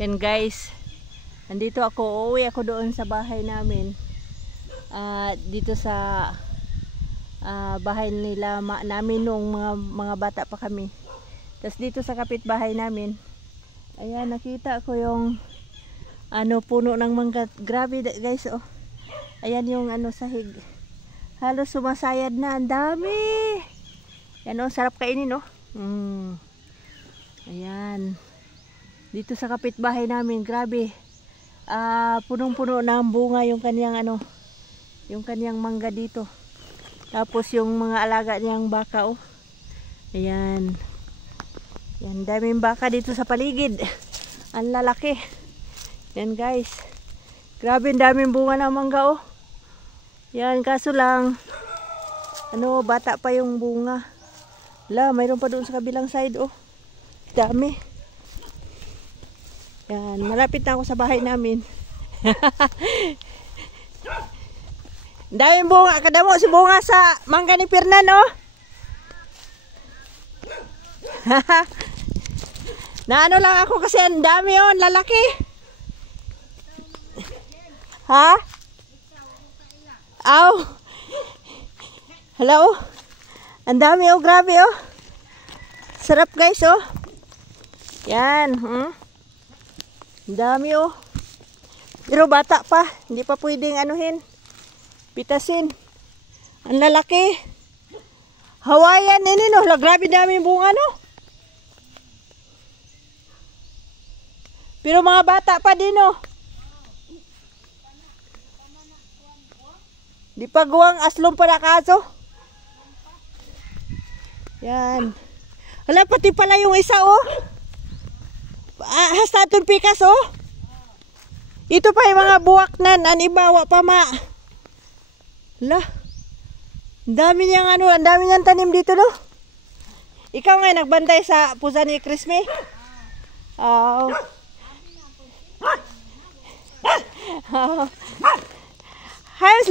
Yan guys, andito ako, uuwi ako doon sa bahay namin. Dito sa bahay nila namin nung mga bata pa kami. Tapos dito sa kapitbahay namin, ayan, nakita ko yung puno ng mangga. Grabe guys, oh. Ayan yung sahig. Halos sumasayad na, ang dami. Yan, oh, sarap kainin, oh. Ayan. Dito sa kapitbahay namin, grabe. Punong-puno ng bunga yung kanyang yung kanyang mangga dito. Tapos yung mga alaga niyang baka, oh. Ayan. Yan, daming baka dito sa paligid. Ang lalaki. Yan guys. Grabe, daming bunga ng mangga, oh. Yan, kaso lang bata pa yung bunga. Mayroon pa doon sa kabilang side, oh. Dami. Yan, malapit na ako sa bahay namin. Daming bunga, kadamo si bunga sa mangga ni Fernan, oh. Naano lang ako kasi ang dami, oh, lalaki. Ha? Aw. Hello. Ang dami, oh, grabe, oh. Sarap guys, oh. Yan, Ang dami, oh. Pero bata pa, hindi pa pwedeng pitasin. Ang lalaki. Hawaiian, no? Grabe dami bunga, no? Pero mga bata pa din, oh. Di pa guwang aslong pa na kaso. Yan. Hala, pati pala yung isa, oh. Hasta itong pikas, oh. Ito pa yung mga buwak nan. Anibawa pa, ma. Hala. Ang dami niyang ang dami niyang tanim dito, no? Ikaw nga nagbantay sa pusa ni Chrisme? Oh. Hayos lang.